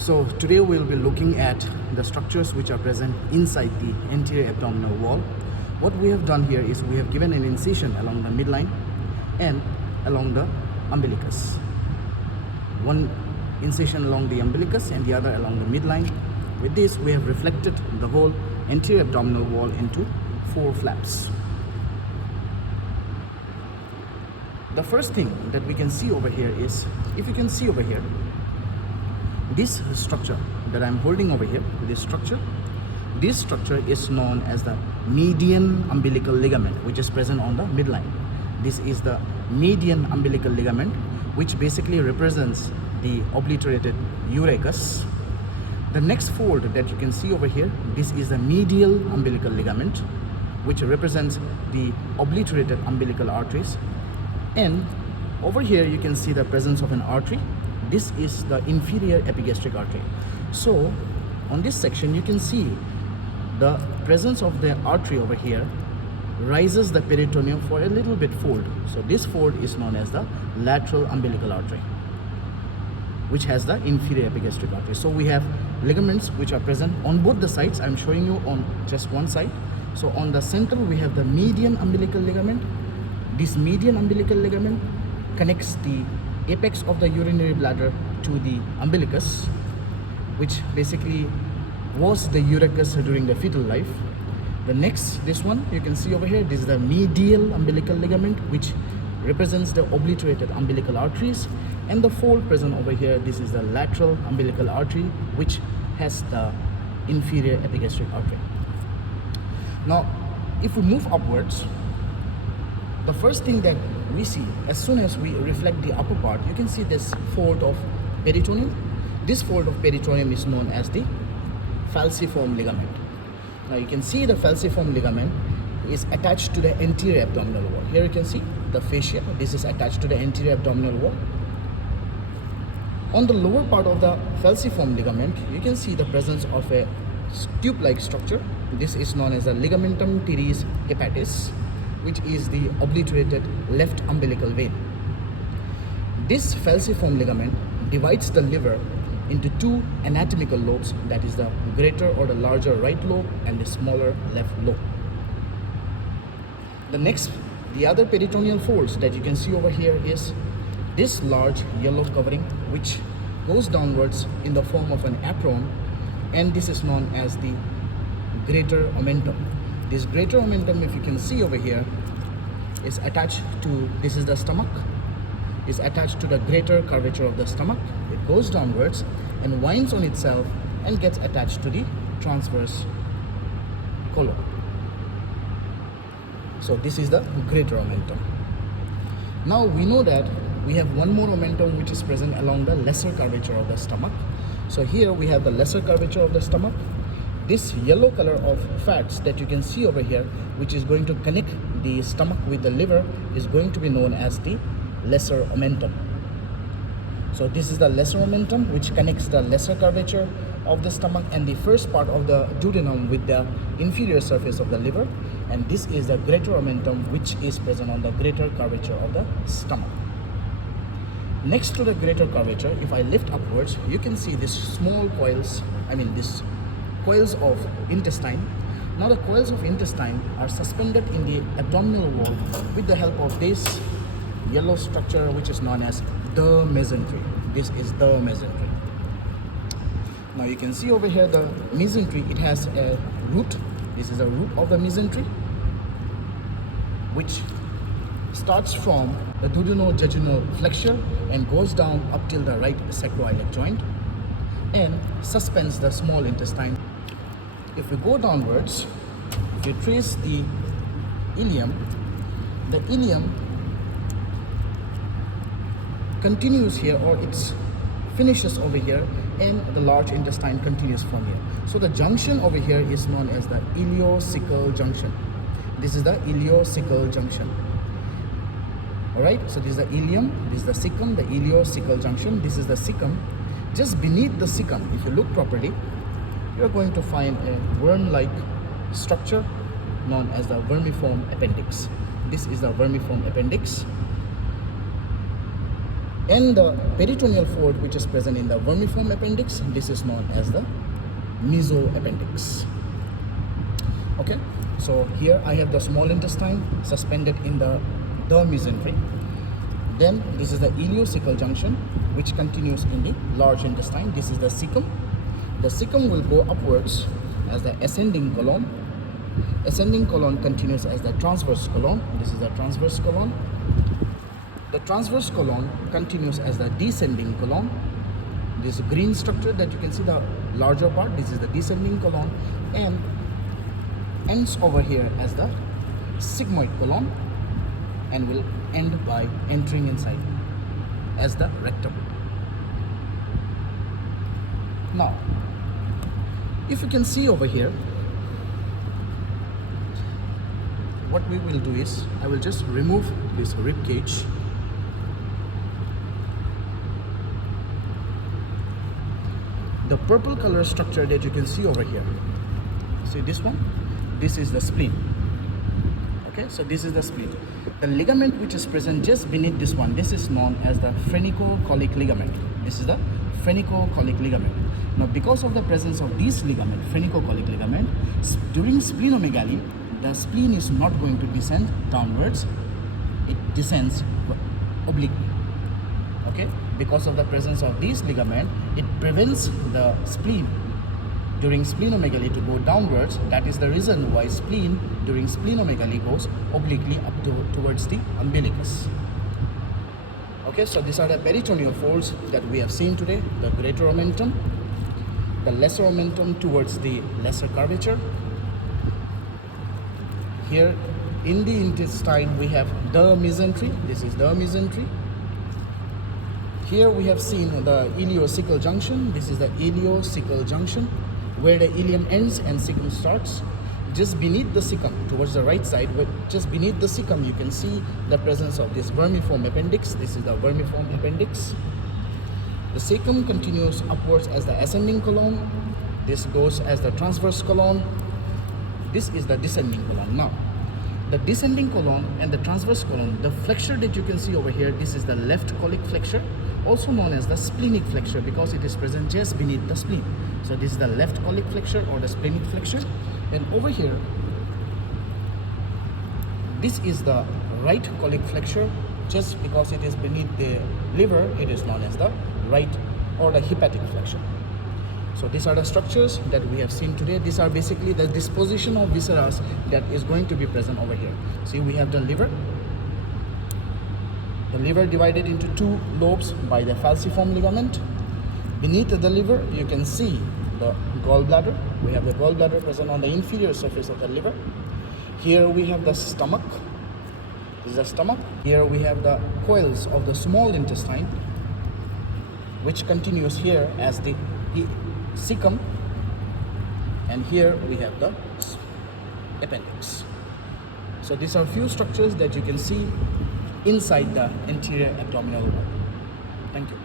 So today we'll be looking at the structures which are present inside the anterior abdominal wall. What we have done here is we have given an incision along the midline and along the umbilicus. One incision along the umbilicus and the other along the midline. With this we have reflected the whole anterior abdominal wall into 4 flaps. The first thing that we can see over here is, if you can see over here, this structure that I'm holding over here, this structure is known as the median umbilical ligament, which is present on the midline. This is the median umbilical ligament, which basically represents the obliterated urachus. The next fold that you can see over here, this is the medial umbilical ligament, which represents the obliterated umbilical arteries. And over here you can see the presence of an artery. This is the inferior epigastric artery. So on this section you can see the presence of the artery over here rises the peritoneum for a little bit fold. So this fold is known as the lateral umbilical artery, which has the inferior epigastric artery. So we have ligaments which are present on both the sides. I'm showing you on just one side. So on the center we have the median umbilical ligament. This median umbilical ligament connects the apex of the urinary bladder to the umbilicus, which basically was the urachus during the fetal life. The next, this one you can see over here, this is the medial umbilical ligament, which represents the obliterated umbilical arteries. And the fold present over here, this is the lateral umbilical artery, which has the inferior epigastric artery. Now if we move upwards, the first thing that we see as soon as we reflect the upper part, you can see this fold of peritoneum. This fold of peritoneum is known as the falciform ligament. Now you can see the falciform ligament is attached to the anterior abdominal wall. Here you can see the fascia. This is attached to the anterior abdominal wall. On the lower part of the falciform ligament, you can see the presence of a tube-like structure. This is known as the ligamentum teres hepatis, which is the obliterated left umbilical vein. This falciform ligament divides the liver into 2 anatomical lobes, that is the greater or the larger right lobe and the smaller left lobe. The other peritoneal folds that you can see over here is this large yellow covering, which goes downwards in the form of an apron, and this is known as the greater omentum. This greater omentum, if you can see over here, is attached to, this is the stomach, is attached to the greater curvature of the stomach. It goes downwards and winds on itself and gets attached to the transverse colon. So this is the greater omentum. Now we know that we have one more omentum which is present along the lesser curvature of the stomach. So here we have the lesser curvature of the stomach. This yellow color of fats that you can see over here, which is going to connect the stomach with the liver, is going to be known as the lesser omentum. So this is the lesser omentum, which connects the lesser curvature of the stomach and the first part of the duodenum with the inferior surface of the liver. And this is the greater omentum, which is present on the greater curvature of the stomach. Next to the greater curvature, if I lift upwards, you can see these small coils, these coils of intestine. Now the coils of intestine are suspended in the abdominal wall with the help of this yellow structure, which is known as the mesentery. This is the mesentery. Now you can see over here the mesentery, it has a root. This is a root of the mesentery, which starts from the duodenojejunal flexure and goes down up till the right sacroiliac joint and suspends the small intestine. If we go downwards, if you trace the ileum continues here, or it finishes over here, and the large intestine continues from here. So the junction over here is known as the ileocecal junction. This is the ileocecal junction. Alright, so this is the ileum, this is the cecum, the ileocecal junction. This is the cecum. Just beneath the cecum, if you look properly, you're going to find a worm-like structure known as the vermiform appendix. This is the vermiform appendix. And the peritoneal fold, which is present in the vermiform appendix, this is known as the mesoappendix. Okay, so here I have the small intestine suspended in the mesentery. Then this is the ileocecal junction, which continues in the large intestine. This is the cecum. The cecum will go upwards as the ascending colon. Ascending colon continues as the transverse colon. This is the transverse colon. The transverse colon continues as the descending colon. This green structure that you can see, the larger part, this is the descending colon, and ends over here as the sigmoid colon, and will end by entering inside as the rectum. Now, if you can see over here, what we will do is, I will just remove this rib cage. The purple color structure that you can see over here, see this one? This is the spleen. Okay, so this is the spleen. The ligament which is present just beneath this one, this is known as the phrenicocholic ligament. This is the phrenicocholic ligament. Now, because of the presence of this ligament, phrenicocholic ligament, during splenomegaly, the spleen is not going to descend downwards, it descends obliquely. Okay, because of the presence of this ligament, it prevents the spleen during splenomegaly to go downwards. That is the reason why spleen during splenomegaly goes obliquely up towards the umbilicus. Okay, so these are the peritoneal folds that we have seen today: the greater omentum, the lesser omentum towards the lesser curvature. Here in the intestine we have the mesentery. This is the mesentery. Here we have seen the ileocecal junction. This is the ileocecal junction, where the ileum ends and cecum starts. Just beneath the cecum, towards the right side, just beneath the cecum, you can see the presence of this vermiform appendix. This is the vermiform appendix. The cecum continues upwards as the ascending colon. This goes as the transverse colon. This is the descending colon. Now, the descending colon and the transverse colon, the flexure that you can see over here, this is the left colic flexure, also known as the splenic flexure, because it is present just beneath the spleen. So this is the left colic flexure or the splenic flexure. And over here, this is the right colic flexure. Just because it is beneath the liver, it is known as the right or the hepatic flexure. So these are the structures that we have seen today. These are basically the disposition of viscera that is going to be present over here. See, we have the liver. The liver divided into two lobes by the falciform ligament. Beneath the liver, you can see the gallbladder. We have the gallbladder present on the inferior surface of the liver. Here we have the stomach. This is the stomach. Here we have the coils of the small intestine, which continues here as the cecum, and here we have the appendix. So these are few structures that you can see inside the anterior abdominal wall. Thank you.